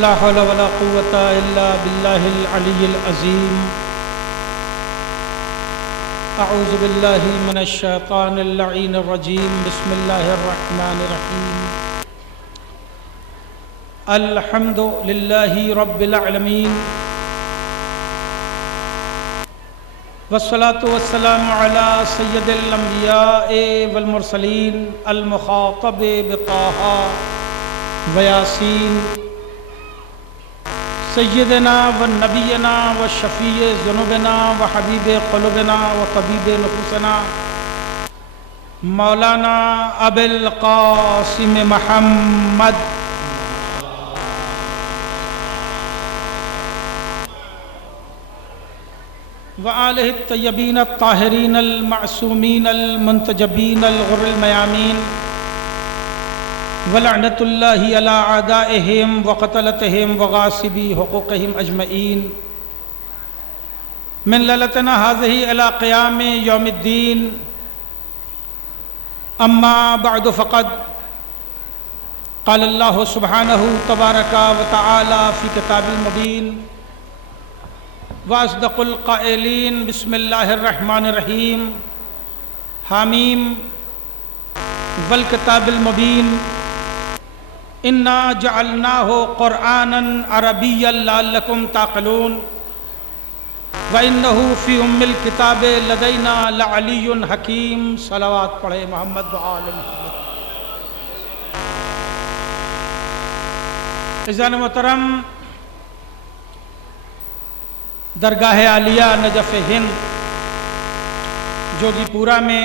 لا حول ولا قوة إلا بالله العلي العظيم. أعوذ بالله من الشيطان اللعين الرجيم. بسم الله الرحمن الرحيم. الحمد لله رب العالمين، والصلاة والسلام على سيد الأنبياء والمرسلين المخاطب بطه وياسين سیدنا و نبینا و شفیع ذنوبنا و حبیب قلوبنا و طبیب نفوسنا مولانا ابی القاسم محمد وآلہ الطیبین الطاہرین المعصومین المنتجبین الغر الميامین ولعنت اللہ علی اعدائہم وقتلتہم وغاصبی حقوقہم اجمعین من لیلتنا هذه الى قیام یوم الدین. اما بعد فقد قال اللہ سبحانہ تبارک وتعالی فی کتاب المبین واصدق القائلین. بسم اللہ الرحمن الرحیم. حامیم والکتاب المبین. انا جعلناہ قرآنا عربیا لعلکم تعقلون وانہ فی ام الکتاب لدینا لعلی حکیم. صلوات پڑھے محمد و آل محمد. عزیزان محترم، درگاہ عالیہ نجف ہند جوگی پورہ میں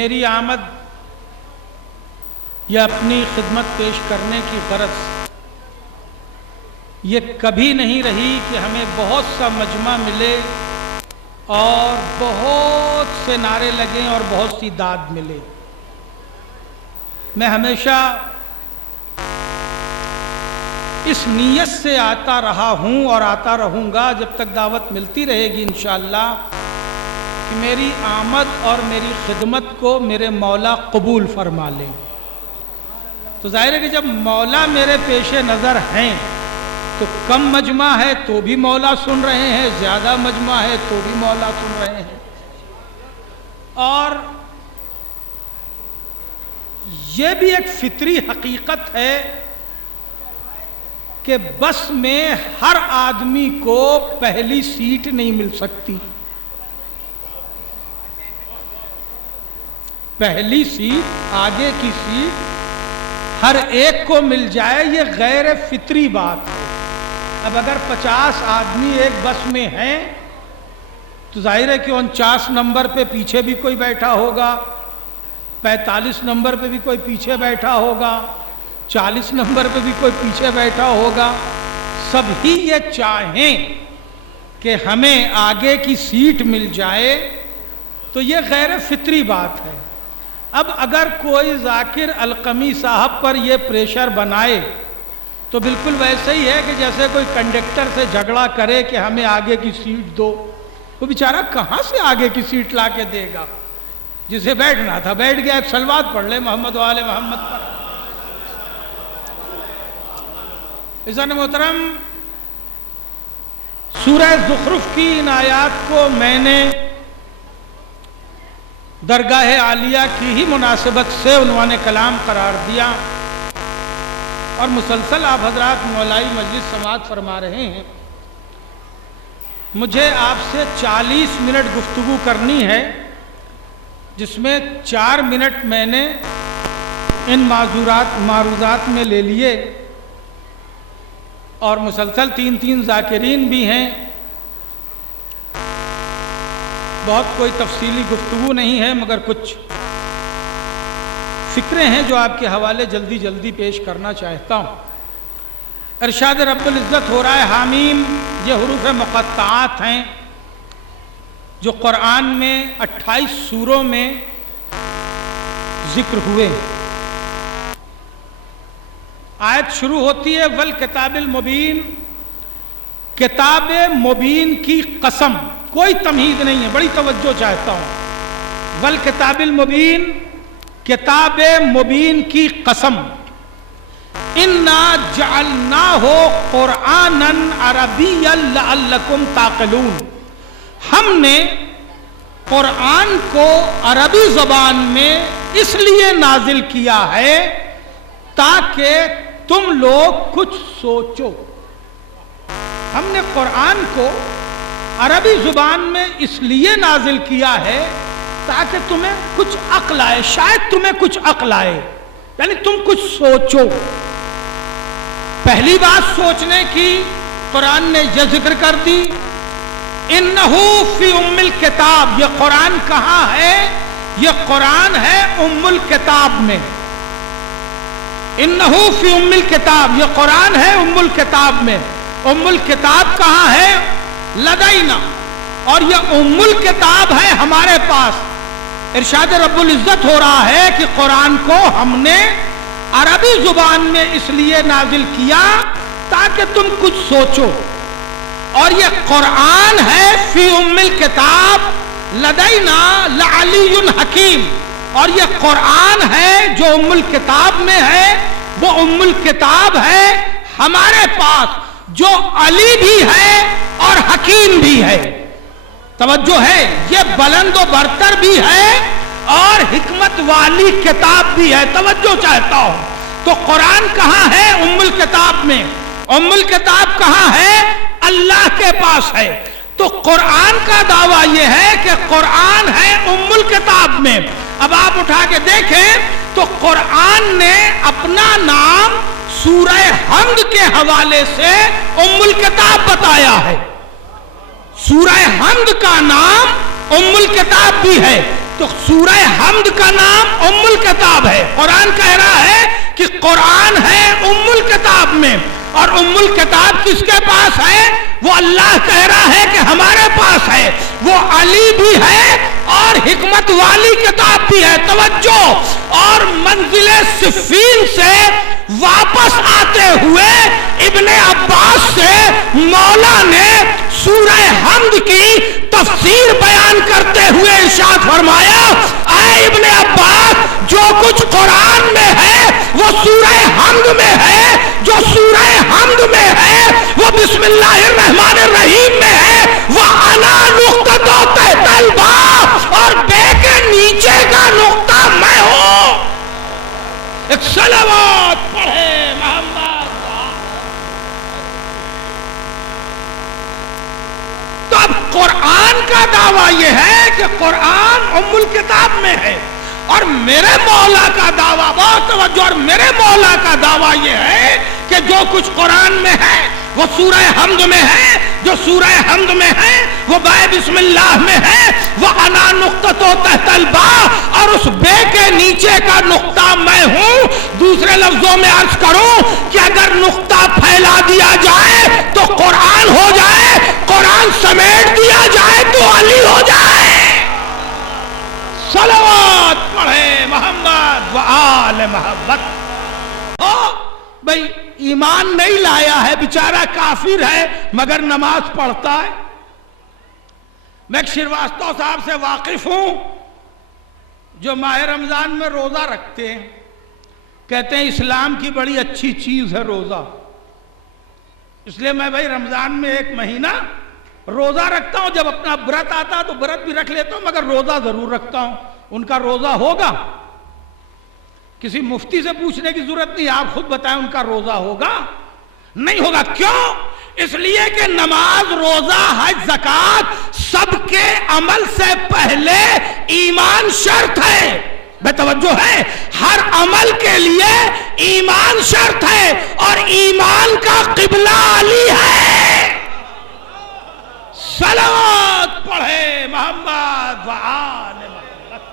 میری آمد یا اپنی خدمت پیش کرنے کی غرض یہ کبھی نہیں رہی کہ ہمیں بہت سا مجمع ملے اور بہت سے نعرے لگیں اور بہت سی داد ملے. میں ہمیشہ اس نیت سے آتا رہا ہوں اور آتا رہوں گا جب تک دعوت ملتی رہے گی انشاءاللہ کہ میری آمد اور میری خدمت کو میرے مولا قبول فرما لیں. تو ظاہر ہے کہ جب مولا میرے پیش نظر ہیں تو کم مجمع ہے تو بھی مولا سن رہے ہیں، زیادہ مجمع ہے تو بھی مولا سن رہے ہیں. اور یہ بھی ایک فطری حقیقت ہے کہ بس میں ہر آدمی کو پہلی سیٹ نہیں مل سکتی. پہلی سیٹ، آگے کی سیٹ ہر ایک کو مل جائے یہ غیر فطری بات ہے. اب اگر 50 آدمی ایک بس میں ہیں تو ظاہر ہے کہ 49 نمبر پہ پیچھے بھی کوئی بیٹھا ہوگا، 45 نمبر پہ بھی کوئی پیچھے بیٹھا ہوگا، 40 نمبر پہ بھی کوئی پیچھے بیٹھا ہوگا. سب ہی یہ چاہیں کہ ہمیں آگے کی سیٹ مل جائے تو یہ غیر فطری بات ہے. اب اگر کوئی ذاکر القمی صاحب پر یہ پریشر بنائے تو بالکل ویسے ہی ہے کہ جیسے کوئی کنڈکٹر سے جھگڑا کرے کہ ہمیں آگے کی سیٹ دو. وہ بیچارہ کہاں سے آگے کی سیٹ لا کے دے گا؟ جسے بیٹھنا تھا بیٹھ گیا. ایک صلوات پڑھ لے محمد و آل محمد پر. عزیزان محترم، سورہ زخرف کی ان آیات کو میں نے درگاہ عالیہ کی ہی مناسبت سے عنوان کلام قرار دیا اور مسلسل آپ حضرات مولائی مجلس سماعت فرما رہے ہیں. مجھے آپ سے 40 منٹ گفتگو کرنی ہے، جس میں 4 منٹ میں نے ان معروضات میں لے لیے اور مسلسل 3 ذاکرین بھی ہیں. بہت کوئی تفصیلی گفتگو نہیں ہے مگر کچھ فکریں ہیں جو آپ کے حوالے جلدی جلدی پیش کرنا چاہتا ہوں. ارشاد رب العزت ہو رہا ہے حامیم. یہ حروف مقطعات ہیں جو قرآن میں 28 سوروں میں ذکر ہوئے. آیت شروع ہوتی ہے والکتاب المبین. کتاب مبین کی قسم، کوئی تمہید نہیں ہے، بڑی توجہ چاہتا ہوں. والکتاب المبین، کتاب مبین کی قسم. انا جعلناہ قرآنا عربیا لعلکم تعقلون، ہم نے قرآن کو عربی زبان میں اس لیے نازل کیا ہے تاکہ تم لوگ کچھ سوچو۔ ہم نے قرآن کو عربی زبان میں اس لیے نازل کیا ہے تاکہ تمہیں کچھ عقل آئے، شاید تمہیں کچھ عقل آئے، یعنی تم کچھ سوچو۔ پہلی بات سوچنے کی قرآن نے یہ ذکر کر دی، انہو فی ام الکتاب، یہ قرآن کہاں ہے؟ یہ قرآن ہے ام الکتاب میں۔ انہو فی ام الکتاب، یہ قرآن ہے ام الکتاب میں۔ ام الکتاب کہاں ہے؟ لدینا، اور یہ ام الکتاب ہے ہمارے پاس۔ ارشاد رب العزت ہو رہا ہے کہ قرآن کو ہم نے عربی زبان میں اس لیے نازل کیا تاکہ تم کچھ سوچو، اور یہ قرآن ہے فی ام الکتاب لدینا لعلی حکیم، اور یہ قرآن ہے جو ام الکتاب میں ہے، وہ ام الکتاب ہے ہمارے پاس، جو علی بھی ہے اور حکیم بھی ہے۔ توجہ ہے، یہ بلند و برتر بھی ہے اور حکمت والی کتاب بھی ہے۔ توجہ چاہتا ہوں، تو قرآن کہاں ہے؟ ام الکتاب میں۔ ام الکتاب کہاں ہے؟ اللہ کے پاس ہے۔ تو قرآن کا دعویٰ یہ ہے کہ قرآن ہے ام الکتاب میں۔ اب آپ اٹھا کے دیکھیں تو قرآن نے اپنا نام سورہ حمد کے حوالے سے ام الکتاب بتایا ہے۔ سورہ حمد کا نام ام الکتاب بھی ہے، تو سورہ حمد کا نام ام الکتاب ہے۔ قرآن کہہ رہا ہے کہ قرآن ہے ام الکتاب میں، اور ام الکتاب کس کے پاس ہے؟ وہ اللہ کہہ رہا ہے کہ ہمارے پاس ہے، وہ علی بھی ہے اور حکمت والی کتاب بھی ہے۔ توجہ، اور منزل صفین سے واپس آتے ہوئے ابن عباس سے مولا نے سورہ حمد کی تفسیر بیان کرتے ہوئے ارشاد فرمایا، اے ابن عباس، جو کچھ قرآن میں ہے وہ سورہ حمد میں ہے، جو سورہ حمد میں ہے وہ بسم اللہ الرحمن الرحیم میں ہے، وہ انا نقطہ تحت الباء، اور بے کے نیچے کا نقطہ میں ہوں۔ ایک صلوات پڑھے محمد۔ تو اب قرآن کا دعویٰ یہ ہے کہ قرآن ام الکتاب میں ہے، اور میرے مولا کا دعویٰ، بہت توجہ، اور میرے مولا کا دعویٰ یہ ہے کہ جو کچھ قرآن میں ہے وہ سورہ حمد میں ہے، جو سورہ حمد میں ہے وہ بائے بسم اللہ میں ہے، وہ انا نقطہ تحت الباء، اور اس بے کے نیچے کا نقطہ میں ہوں۔ دوسرے لفظوں میں عرض کروں کہ اگر نقطہ پھیلا دیا جائے تو قرآن ہو جائے، قرآن سمیٹ دیا جائے تو علی ہو جائے۔ صلوات پڑھے محمد و آل محمد۔ بھئی ایمان نہیں لایا ہے، بیچارہ کافر ہے مگر نماز پڑھتا ہے۔ میں ایک شروستو صاحب سے واقف ہوں جو ماہ رمضان میں روزہ رکھتے ہیں، کہتے ہیں اسلام کی بڑی اچھی چیز ہے روزہ، اس لیے میں بھائی رمضان میں ایک مہینہ روزہ رکھتا ہوں، جب اپنا برت آتا تو برت بھی رکھ لیتا ہوں مگر روزہ ضرور رکھتا ہوں۔ ان کا روزہ ہوگا؟ کسی مفتی سے پوچھنے کی ضرورت نہیں، آپ خود بتائیں ان کا روزہ ہوگا؟ نہیں ہوگا۔ کیوں؟ اس لیے کہ نماز، روزہ، حج، زکوٰۃ سب کے عمل سے پہلے ایمان شرط ہے۔ بے توجہ ہے، ہر عمل کے لیے ایمان شرط ہے، اور ایمان کا قبلہ علی ہے۔ صلوات پڑھے محمد و آل محمد۔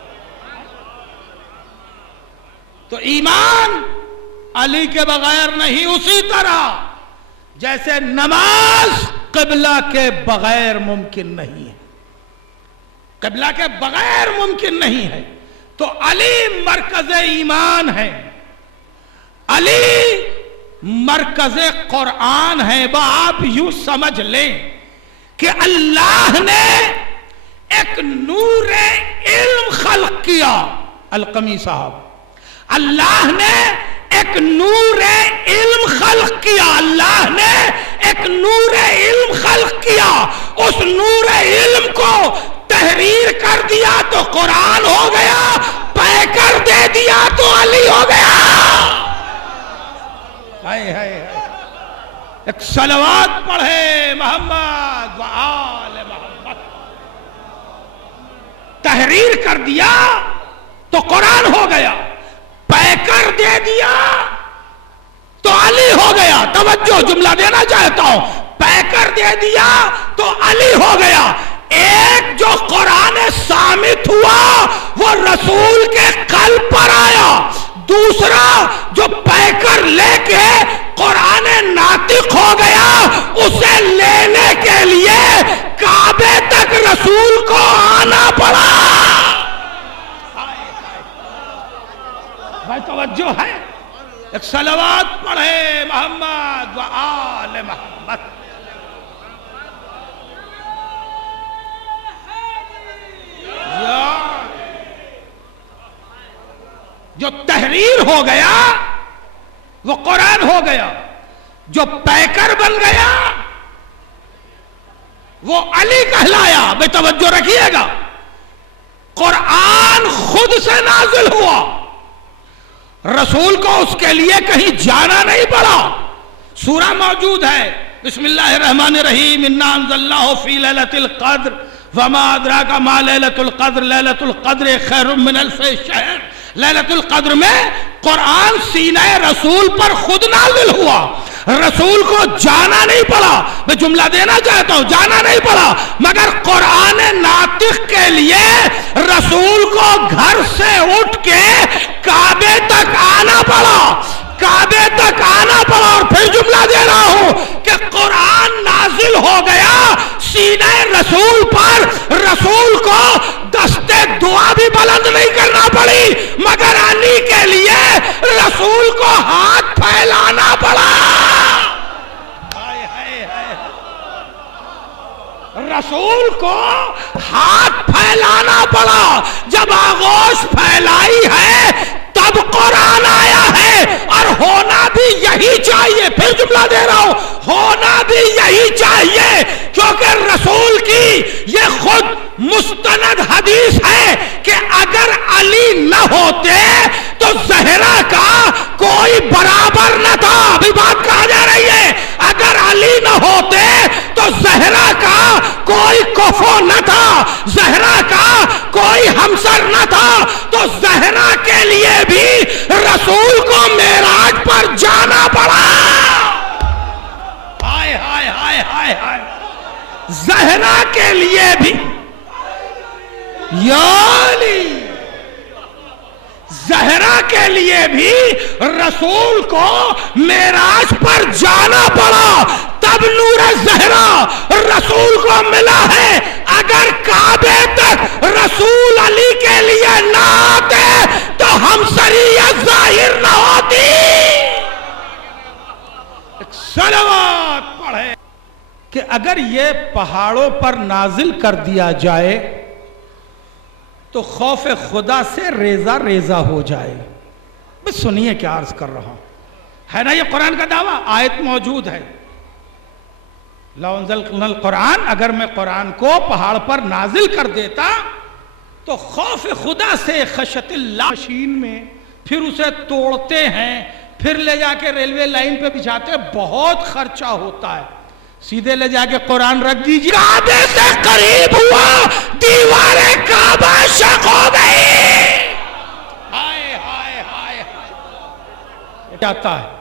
تو ایمان علی کے بغیر نہیں، اسی طرح جیسے نماز قبلہ کے بغیر ممکن نہیں ہے، قبلہ کے بغیر ممکن نہیں ہے۔ تو علی مرکز ایمان ہے، علی مرکز قرآن ہے۔ آپ یوں سمجھ لیں کہ اللہ نے ایک نور علم خلق کیا۔ القمی صاحب، اللہ نے ایک نور علم خلق کیا، اللہ نے ایک نور علم خلق کیا، اس نور علم کو تحریر کر دیا تو قرآن ہو گیا، پے کر دے دیا تو علی ہو گیا۔ ایک صلوات پڑھے محمد و آل محمد۔ تحریر کر دیا تو قرآن ہو گیا، پے کر دے دیا تو علی ہو گیا۔ توجہ، جملہ دینا چاہتا ہوں، پے کر دے دیا تو علی ہو گیا۔ ایک جو قرآن صامت ہوا وہ رسول کے قلب پر آیا، دوسرا جو پے کر لے کے قرآن ناطق ہو گیا، اسے لینے کے لیے کعبے تک رسول کو آنا پڑا۔ بھائی توجہ ہے، ایک صلوات پڑھے محمد و آل محمد۔ جو تحریر ہو گیا وہ قرآن ہو گیا، جو پیکر بن گیا وہ علی کہلایا۔ بے توجہ رکھیے گا، قرآن خود سے نازل ہوا، رسول کو اس کے لیے کہیں جانا نہیں پڑا۔ سورہ موجود ہے، بسم اللہ الرحمن الرحیم، انا انزلناہ فی لیلۃ القدر وما ادراک ما لیلۃ القدر لیلۃ القدر خیر من الف شہر۔ لیلۃ القدر میں قرآن سینہ رسول پر خود نازل ہوا، رسول کو جانا نہیں پڑا۔ میں جملہ دینا چاہتا ہوں، جانا نہیں پڑا، مگر قرآن ناطق کے لیے رسول کو گھر سے اٹھ کے کعبے تک آنا پڑا، کعبے تک آنا پڑا۔ اور پھر جملہ دے رہا ہوں کہ قرآن نازل ہو گیا سینہ رسول پر، رسول کو دستے دعا بھی بلند نہیں کرنا پڑی، مگر علی کے لیے رسول کو ہاتھ پھیلانا پڑا۔ رسول کو ہاتھ پھیلانا پڑا۔ جب آغوش پھیلائی ہے تب قرآن آیا ہے، اور ہونا بھی یہی چاہیے۔ پھر جملہ دے رہا ہوں، ہونا بھی یہی چاہیے، کیونکہ رسول کی یہ خود مستند حدیث ہے کہ اگر علی نہ ہوتے تو زہرا کا کوئی برابر نہ تھا۔ ابھی بات کہا جا رہی ہے، اگر علی نہ ہوتے تو زہرا کا کوئی کفو نہ تھا، زہرا کا کوئی ہمسر نہ تھا، تو زہرا کے لیے بھی رسول کو معراج پر جانا پڑا۔ ہائے ہائے ہائے ہائے ہائے، زہرا کے لیے بھی، یعنی زہرا کے لیے بھی رسول کو معراج پر جانا پڑا، تب نور زہرا رسول کو ملا ہے۔ اگر کعبے تک رسول علی کے لیے نہ آتے تو ہم شریعت ظاہر نہ ہوتی۔ ایک صلوات پڑھے کہ اگر یہ پہاڑوں پر نازل کر دیا جائے تو خوف خدا سے ریزہ ریزہ ہو جائے۔ بس سنیے کیا عرض کر رہا ہوں، ہے نا یہ قرآن کا دعویٰ، آیت موجود ہے۔ لو انزلنا القرآن، اگر میں قرآن کو پہاڑ پر نازل کر دیتا تو خوف خدا سے، خشیت اللہ مشین میں پھر اسے توڑتے ہیں، پھر لے جا کے ریلوے لائن پہ بچھاتے ہیں، بہت خرچہ ہوتا ہے۔ سیدھے لے جا کے قرآن رکھ دیجیے، کعبے سے قریب ہوا، دیوار کعبہ شق ہو گئی۔ ہائے ہائے ہائے جاتا ہے،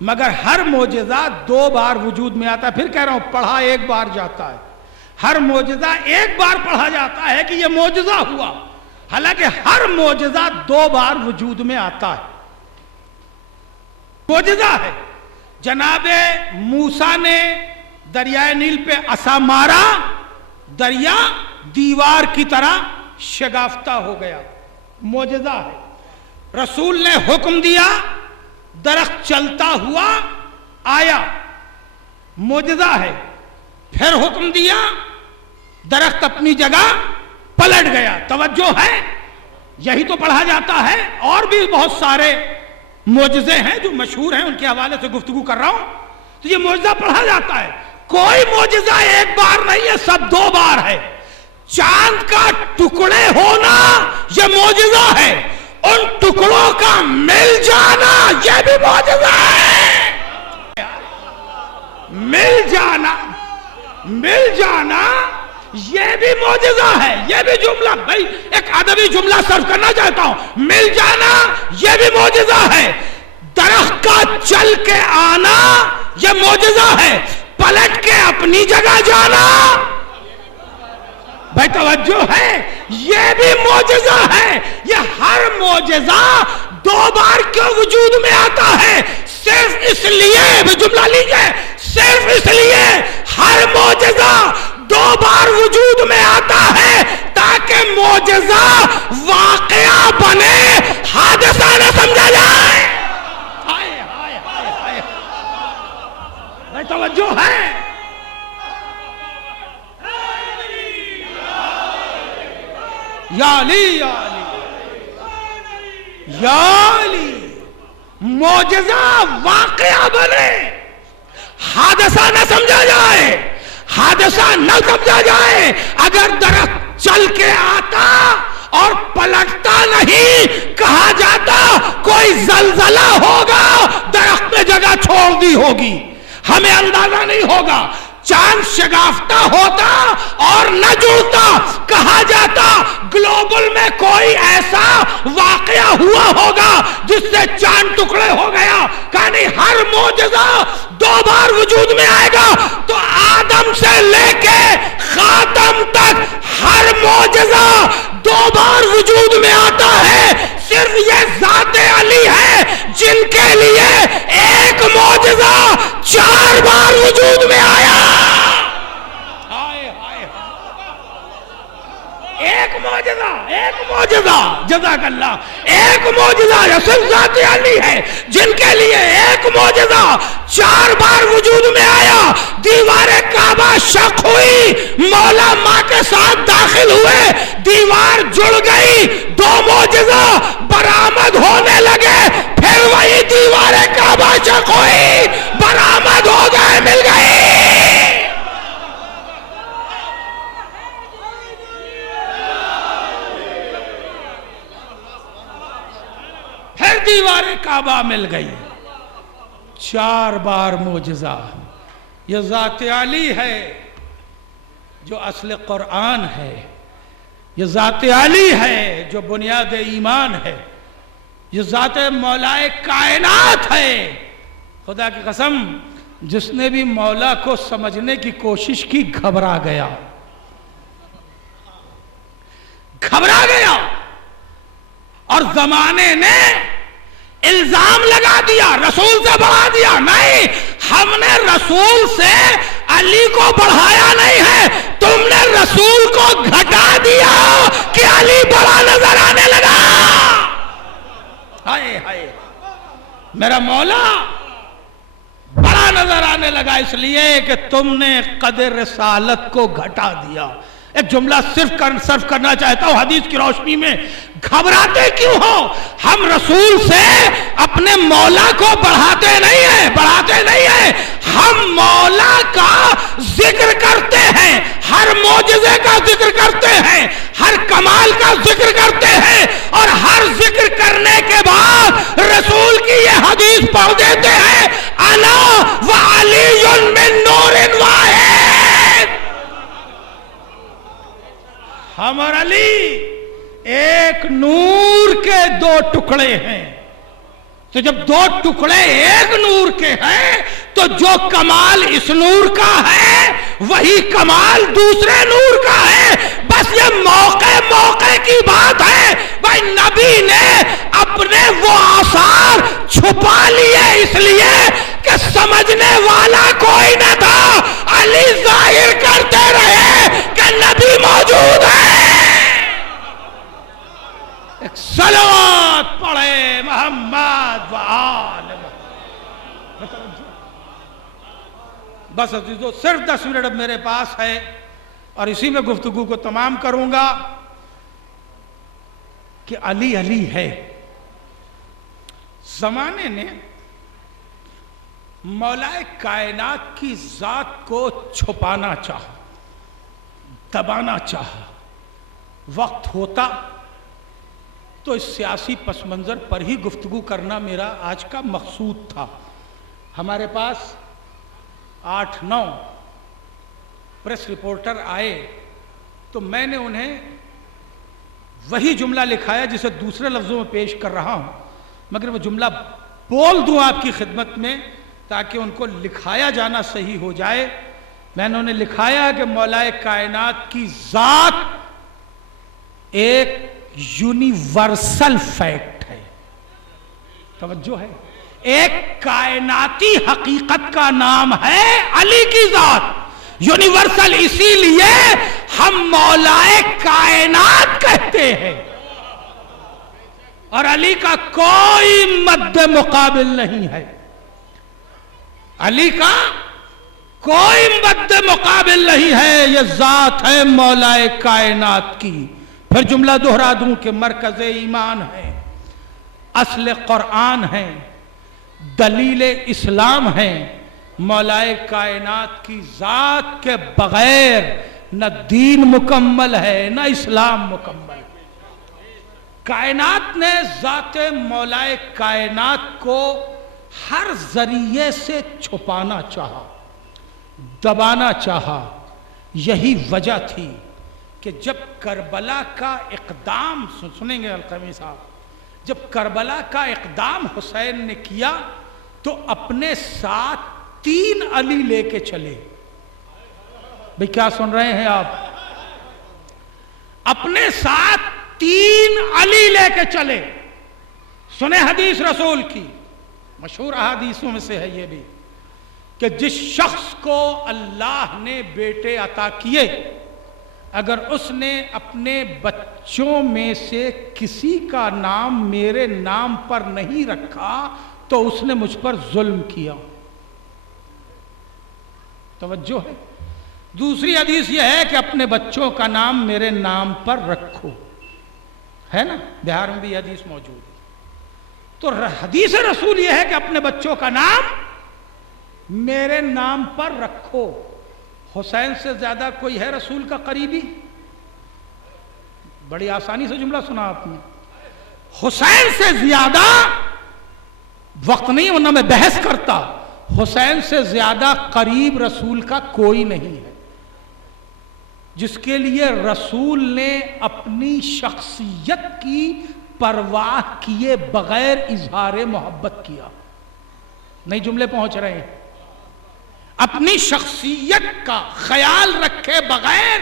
مگر ہر معجزہ دو بار وجود میں آتا ہے۔ پھر کہہ رہا ہوں، پڑھا ایک بار جاتا ہے، ہر معجزہ ایک بار پڑھا جاتا ہے کہ یہ معجزہ ہوا، حالانکہ ہر معجزہ دو بار وجود میں آتا ہے۔ معجزہ ہے، جناب موسیٰ نے دریائے نیل پہ عصا مارا، دریا دیوار کی طرح شگافتہ ہو گیا، معجزہ ہے۔ رسول نے حکم دیا، درخت چلتا ہوا آیا، معجزہ ہے۔ پھر حکم دیا، درخت اپنی جگہ پلٹ گیا۔ توجہ ہے، یہی تو پڑھا جاتا ہے، اور بھی بہت سارے معجزے ہیں جو مشہور ہیں، ان کے حوالے سے گفتگو کر رہا ہوں، تو یہ معجزہ پڑھا جاتا ہے۔ کوئی معجزہ ایک بار نہیں ہے، سب 2 بار ہے۔ چاند کا ٹکڑے ہونا یہ معجزہ ہے، ان ٹکڑوں کا مل جانا یہ بھی معجزہ ہے۔ مل جانا یہ بھی معجزہ ہے۔ یہ بھی جملہ، بھائی ایک ادبی جملہ صرف کرنا چاہتا ہوں، مل جانا یہ بھی معجزہ ہے۔ درخت کا چل کے آنا یہ معجزہ ہے، پلٹ کے اپنی جگہ جانا بھائی توجہ ہے، یہ بھی معجزہ ہے۔ یہ ہر معجزہ 2 بار کیوں وجود میں آتا ہے؟ صرف اس لیے، جملہ لیجئے، صرف اس لیے ہر معجزہ 2 بار وجود میں آتا ہے تاکہ معجزہ واقعہ بنے، حادثہ نہ سمجھا جائے۔ بھائی توجہ ہے، یا علی یا علی یا علی، معجزہ واقعہ بنے، حادثہ نہ سمجھا جائے، حادثہ نہ سمجھا جائے۔ اگر درخت چل کے آتا اور پلٹتا نہیں، کہا جاتا کوئی زلزلہ ہوگا، درخت نے جگہ چھوڑ دی ہوگی، ہمیں اندازہ نہیں ہوگا۔ چاند شگافتہ ہوتا اور نہ جڑتا، کہا جاتا گلوبل میں کوئی ایسا واقعہ ہوا ہوگا جس سے چاند ٹکڑے ہو گیا۔ کہانی ہر معجزہ 2 بار وجود میں آئے گا، تو آدم سے لے کے خاتم تک ہر معجزہ 2 بار وجود میں آتا ہے۔ صرف یہ ذات علی ہے جن کے لیے ایک معجزہ 4 بار وجود میں آیا۔ ایک معجزہ جزاک اللہ، ایک معجزہ یہ صرف ذات علی ہے جن کے لیے ایک معجزہ 4 بار وجود میں آیا۔ دیوار کعبہ شق ہوئی، مولا ماں کے ساتھ داخل ہوئے، دیوار جڑ گئی، 2 معجزہ برآمد ہونے لگے، پھر وہی دیوار کعبہ شق ہوئی، برآمد ہو گئے، مل گئی۔ پھر دیوار کعبہ مل گئی، 4 بار معجزہ۔ یہ ذات علی ہے جو اصل قرآن ہے، یہ ذات علی ہے جو بنیاد ایمان ہے، یہ ذات مولا کائنات ہے۔ خدا کی قسم، جس نے بھی مولا کو سمجھنے کی کوشش کی گھبرا گیا، اور زمانے نے الزام لگا دیا، رسول سے بڑھا دیا۔ نہیں، ہم نے رسول سے علی کو بڑھایا نہیں ہے، تم نے رسول کو گھٹا دیا کہ علی بڑا نظر آنے لگا۔ ہائے ہائے، میرا مولا بڑا نظر آنے لگا اس لیے کہ تم نے قدر رسالت کو گھٹا دیا۔ ایک جملہ صرف کرنا چاہتا ہوں حدیث کی روشنی میں، گھبراتے کیوں ہو؟ ہم رسول سے اپنے مولا کو بڑھاتے نہیں ہیں، ہم مولا کا ذکر کرتے ہیں، ہر معجزے کا ذکر کرتے ہیں، ہر کمال کا ذکر کرتے ہیں، اور ہر ذکر کرنے کے بعد رسول کی یہ حدیث پڑھ دیتے ہیں، انا وعلی من نور واحد۔ ہم اور علی ایک نور کے 2 ٹکڑے ہیں، تو جب 2 ٹکڑے ایک نور کے ہیں تو جو کمال اس نور کا ہے وہی کمال دوسرے نور کا ہے۔ بس یہ موقع کی بات ہے۔ بھائی نبی نے اپنے وہ آثار چھپا لیے اس لیے کہ سمجھنے والا کوئی نہ تھا، علی ظاہر کرتے رہے کہ نبی موجود ہے۔ ایک صلوات پڑھے محمد و آل محمد۔ بس عزیزو، صرف 10 منٹ اب میرے پاس ہے اور اسی میں گفتگو کو تمام کروں گا کہ علی ہے، زمانے نے مولا کائنات کی ذات کو چھپانا چاہا، دبانا چاہا. وقت ہوتا تو اس سیاسی پس منظر پر ہی گفتگو کرنا میرا آج کا مقصود تھا. ہمارے پاس 8-9 پریس رپورٹر آئے تو میں نے انہیں وہی جملہ لکھایا جسے دوسرے لفظوں میں پیش کر رہا ہوں، مگر وہ جملہ بول دوں آپ کی خدمت میں تاکہ ان کو لکھایا جانا صحیح ہو جائے. میں نے انہیں لکھایا کہ مولا کائنات کی ذات ایک یونیورسل فیکٹ ہے. توجہ ہے، ایک کائناتی حقیقت کا نام ہے علی کی ذات. یونیورسل اسی لیے ہم مولا کائنات کہتے ہیں، اور علی کا کوئی مد مقابل نہیں ہے. علی کا کوئی مد مقابل نہیں ہے. یہ ذات ہے مولا کائنات کی. پھر جملہ دہرا دوں کہ مرکز ایمان ہے، اصل قرآن ہے، دلیل اسلام ہے. مولا کائنات کی ذات کے بغیر نہ دین مکمل ہے نہ اسلام مکمل. کائنات نے ذات مولا کائنات کو ہر ذریعے سے چھپانا چاہا، دبانا چاہا. یہی وجہ تھی کہ جب کربلا کا اقدام، سنیں گے القمی صاحب، جب کربلا کا اقدام حسین نے کیا تو اپنے ساتھ 3 علی لے کے چلے. بھئی کیا سن رہے ہیں آپ؟ اپنے ساتھ 3 علی لے کے چلے. سنیں حدیث رسول کی، مشہور احادیثوں میں سے ہے یہ بھی، کہ جس شخص کو اللہ نے بیٹے عطا کیے، اگر اس نے اپنے بچوں میں سے کسی کا نام میرے نام پر نہیں رکھا تو اس نے مجھ پر ظلم کیا. توجہ ہے. دوسری حدیث یہ ہے کہ اپنے بچوں کا نام میرے نام پر رکھو، ہے نا؟ بہار میں بھی حدیث موجود ہے. تو حدیث رسول یہ ہے کہ اپنے بچوں کا نام میرے نام پر رکھو. حسین سے زیادہ کوئی ہے رسول کا قریبی؟ بڑی آسانی سے جملہ سنا آپ نے. حسین سے زیادہ، وقت نہیں ورنہ میں بحث کرتا، حسین سے زیادہ قریب رسول کا کوئی نہیں ہے، جس کے لیے رسول نے اپنی شخصیت کی پرواہ کیے بغیر اظہار محبت کیا. نہیں جملے پہنچ رہے ہیں؟ اپنی شخصیت کا خیال رکھے بغیر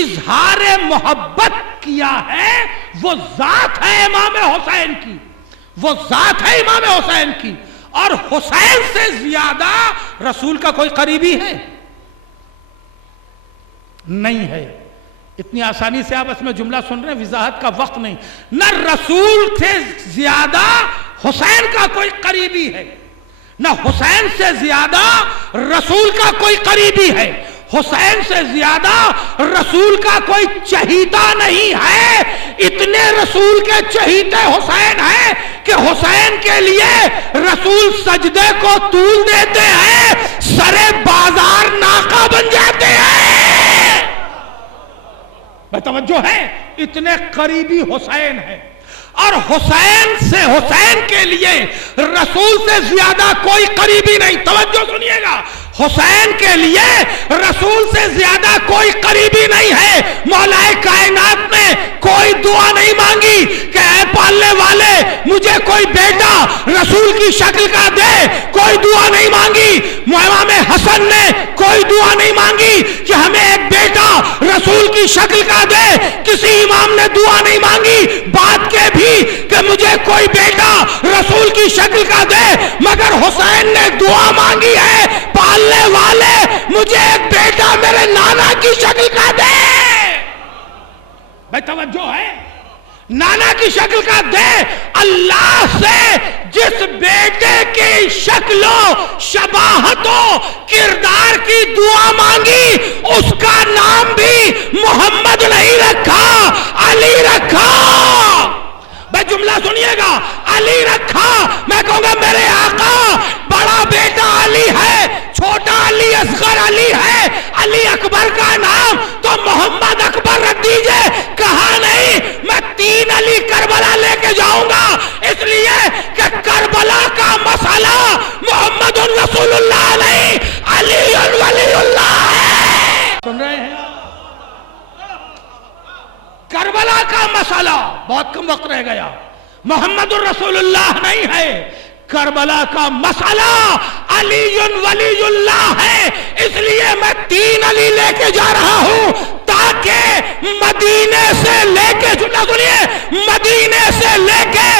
اظہار محبت کیا ہے. وہ ذات ہے امام حسین کی، وہ ذات ہے امام حسین کی. اور حسین سے زیادہ رسول کا کوئی قریبی ہے؟ نہیں ہے. اتنی آسانی سے آپ اس میں جملہ سن رہے ہیں، وضاحت کا وقت نہیں. نہ رسول سے زیادہ حسین کا کوئی قریبی ہے، نہ حسین سے زیادہ رسول کا کوئی قریبی ہے. حسین سے زیادہ رسول کا کوئی چہیتا نہیں ہے. اتنے رسول کے چہیتے حسین ہیں کہ حسین کے لیے رسول سجدے کو طول دیتے ہیں، سرے بازار ناقہ بن جاتے ہیں. توجہ ہے، اتنے قریبی حسین ہے. اور حسین کے لیے رسول سے زیادہ کوئی قریبی نہیں. توجہ سنیے گا، حسین کے لیے رسول سے زیادہ کوئی قریبی نہیں ہے. مولا کائنات نے کوئی دعا نہیں مانگی کہ اے پالنے والے مجھے کوئی بیٹا رسول کی شکل کا دے. کوئی دعا نہیں مانگی. امام حسن نے کوئی دعا نہیں مانگی کہ ہمیں ایک بیٹا رسول کی شکل کا دے. کسی امام نے دعا نہیں مانگی بات کے بھی کہ مجھے کوئی بیٹا رسول کی شکل کا دے. مگر حسین نے دعا مانگی ہے، پالنے والے مجھے ایک بیٹا میرے نانا کی شکل کا دے. بھائی توجہ ہے، نانا کی شکل کا دے. اللہ سے جس بیٹے کی شکل و شباہت و کردار کی دعا مانگی اس کا نام بھی محمد نہیں رکھا، علی رکھا. میں جملہ سنیے گا، علی رکھا. میں میں کہوں گا میرے آقا بڑا بیٹا علی ہے، چھوٹا علی اصغر علی ہے، علی اکبر کا نام تو محمد اکبر رکھ دیجئے، کہا نہیں میں 3 علی کربلا لے کے جاؤں گا، اس لیے کہ کربلا کا مسئلہ محمد رسول اللہ نہیں علی ولی اللہ ہے۔ سن رہے ہیں؟ کربلا کا مسئلہ بہت کم وقت رہ گیا، محمد الرسول اللہ نہیں ہے، کربلا کا مسئلہ علی ولی اللہ ہے، اس لیے میں 3 علی لے کے جا رہا ہوں تاکہ مدینے سے لے کے مدینے سے لے کے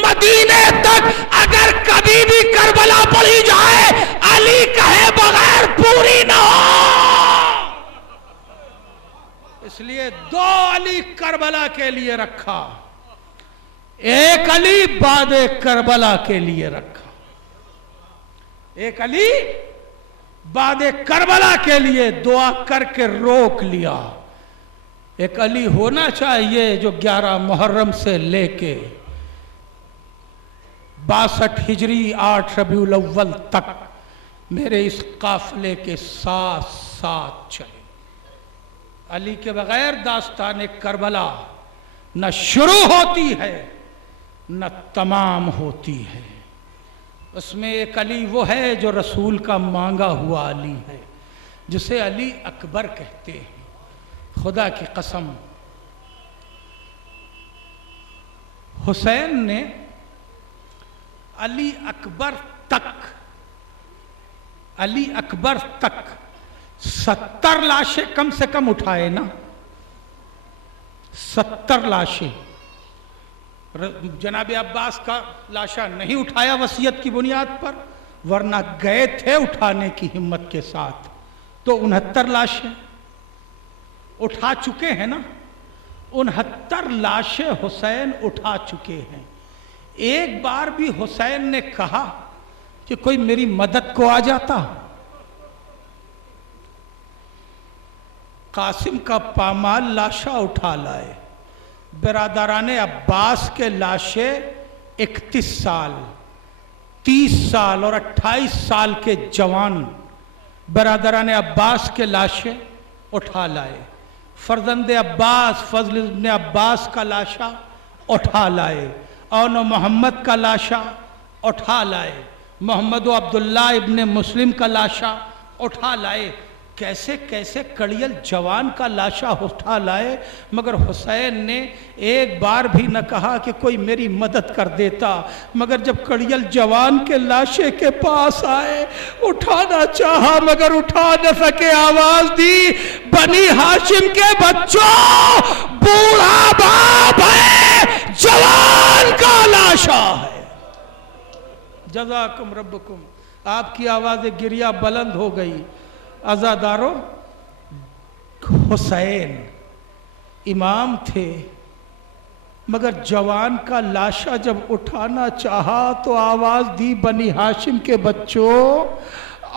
مدینے تک اگر کبھی بھی کربلا پڑھی جائے علی کہے بغیر پوری نہ ہو، اس لیے 2 علی کربلا کے لیے رکھا، 1 علی بعد کربلا کے لیے رکھا، 1 علی بعد کربلا کے لیے دعا کر کے روک لیا۔ 1 علی ہونا چاہیے جو 11 محرم سے لے کے 62 ہجری 8 ربیع الاول تک میرے اس قافلے کے ساتھ ساتھ چلے۔ علی کے بغیر داستان کربلا نہ شروع ہوتی ہے نہ تمام ہوتی ہے۔ اس میں 1 علی وہ ہے جو رسول کا مانگا ہوا علی ہے، جسے علی اکبر کہتے ہیں۔ خدا کی قسم حسین نے علی اکبر تک 70 لاشیں کم سے کم اٹھائے نا، 70 لاشیں۔ جناب عباس کا لاشا نہیں اٹھایا وصیت کی بنیاد پر، ورنہ گئے تھے اٹھانے کی ہمت کے ساتھ، تو 69 لاشیں اٹھا چکے ہیں نا، 69 لاشیں حسین اٹھا چکے ہیں۔ ایک بار بھی حسین نے کہا کہ کوئی میری مدد کو آ جاتا؟ قاسم کا پامال لاشا اٹھا لائے، برادران عباس کے لاشیں 31 سال 30 سال اور 28 سال کے جوان برادران عباس کے لاشیں اٹھا لائے، فرزند عباس فضل ابن عباس کا لاشا اٹھا لائے، اون و محمد کا لاشا اٹھا لائے، محمد و عبداللہ ابن مسلم کا لاشا اٹھا لائے، کیسے کیسے کڑیل جوان کا لاشا اٹھا لائے، مگر حسین نے ایک بار بھی نہ کہا کہ کوئی میری مدد کر دیتا، مگر جب کڑیل جوان کے لاشے کے پاس آئے اٹھانا چاہا مگر اٹھا نہ سکے، آواز دی بنی ہاشم کے بچوں بوڑھا باپ ہے، جوان کا لاشا ہے۔ جزاکم ربکم، آپ کی آواز گریہ بلند ہو گئی۔ عزادارو، حسین امام تھے مگر جوان کا لاشا جب اٹھانا چاہا تو آواز دی بنی ہاشم کے بچوں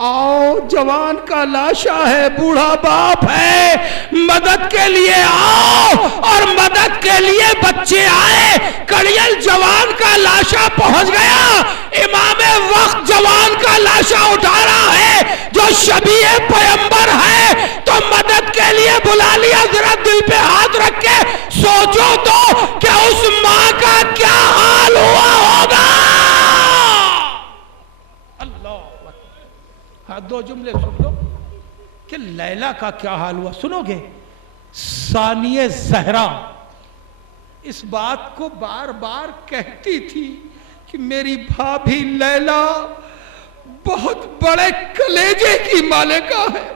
آؤ، جوان کا لاشا ہے، بوڑھا باپ ہے، مدد کے لیے آؤ، اور مدد کے لیے بچے آئے، کڑیل جوان کا لاشا پہنچ گیا، امام وقت جوان کا لاشا اٹھا رہا ہے جو شبیہ پیمبر ہے، تو مدد کے لیے بلا لیا۔ ذرا دل پہ ہاتھ رکھ کے سوچو تو کہ اس ماں کا کیا حال ہوا ہوگا۔ ہاں، 2 جملے سن لو کہ لیلا کا کیا حال ہوا، سنو گے؟ ثانیہ زہرا اس بات کو بار بار کہتی تھی کہ میری بھابھی لیلا بہت بڑے کلیجے کی مالکہ ہے،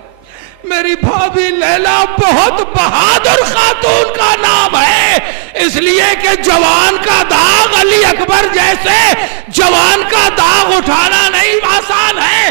میری بھابھی لیلا بہت بہادر خاتون کا نام ہے، اس لیے کہ جوان کا داغ علی اکبر جیسے جوان کا داغ اٹھانا نہیں آسان ہے،